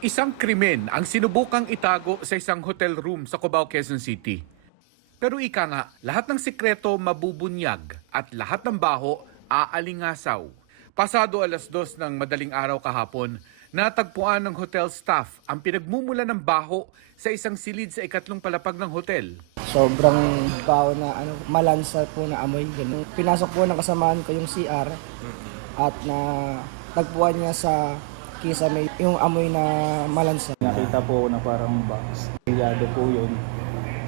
Isang krimen ang sinubukang itago sa isang hotel room sa Cubao, Quezon City. Pero ika nga, lahat ng sikreto mabubunyag at lahat ng baho aalingasaw. Pasado 2:00 ng madaling araw kahapon, natagpuan ng hotel staff ang pinagmumula ng baho sa isang silid sa ikatlong palapag ng hotel. Sobrang baho na malansa po na amoy ganun. Pinasok po ng kasamaan ko yung CR at na tagpuan niya sa kisame yung amoy na malansa. Nakita po na parang box. Hiyado po yun.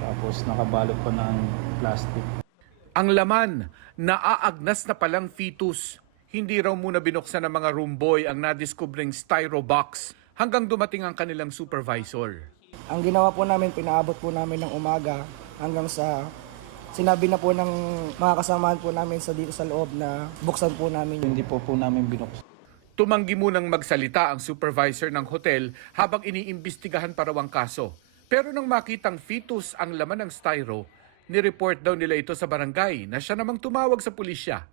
Tapos nakabalot pa ng plastic. Ang laman, naaagnas na palang fetus. Hindi raw muna binuksan ng mga room boy ang nadiskubring styro box hanggang dumating ang kanilang supervisor. Ang ginawa po namin, pinaabot po namin ng umaga hanggang sa sinabi na po ng mga kasamaan po namin dito sa loob na buksan po namin. Hindi po namin binuksan. Tumanggi munang magsalita ang supervisor ng hotel habang iniimbestigahan pa raw ang kaso. Pero nang makitang fetus ang laman ng styro, nireport daw nila ito sa barangay na siya namang tumawag sa pulisya.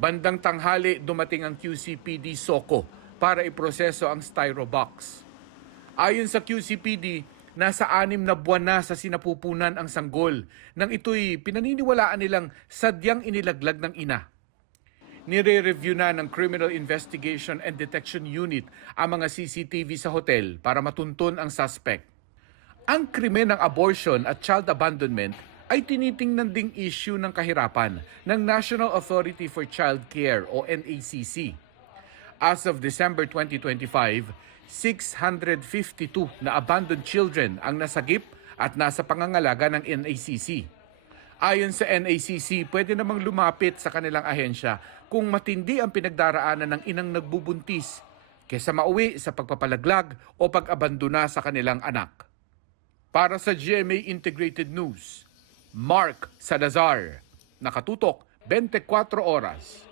Bandang tanghali dumating ang QCPD Soco para iproseso ang styro box. Ayon sa QCPD, nasa 6 na buwan na sa sinapupunan ang sanggol nang ito'y pinaniniwalaan nilang sadyang inilaglag ng ina. Nire-review na ng Criminal Investigation and Detection Unit ang mga CCTV sa hotel para matuntun ang suspect. Ang krimen ng abortion at child abandonment ay tinitingnan ding issue ng kahirapan ng National Authority for Child Care o NACC. As of December 2025, 652 na abandoned children ang nasagip at nasa pangangalaga ng NACC. Ayon sa NACC, pwede namang lumapit sa kanilang ahensya kung matindi ang pinagdaraanan ng inang nagbubuntis kaysa mauwi sa pagpapalaglag o pag-abandona sa kanilang anak. Para sa GMA Integrated News, Mark Salazar, nakatutok 24 oras.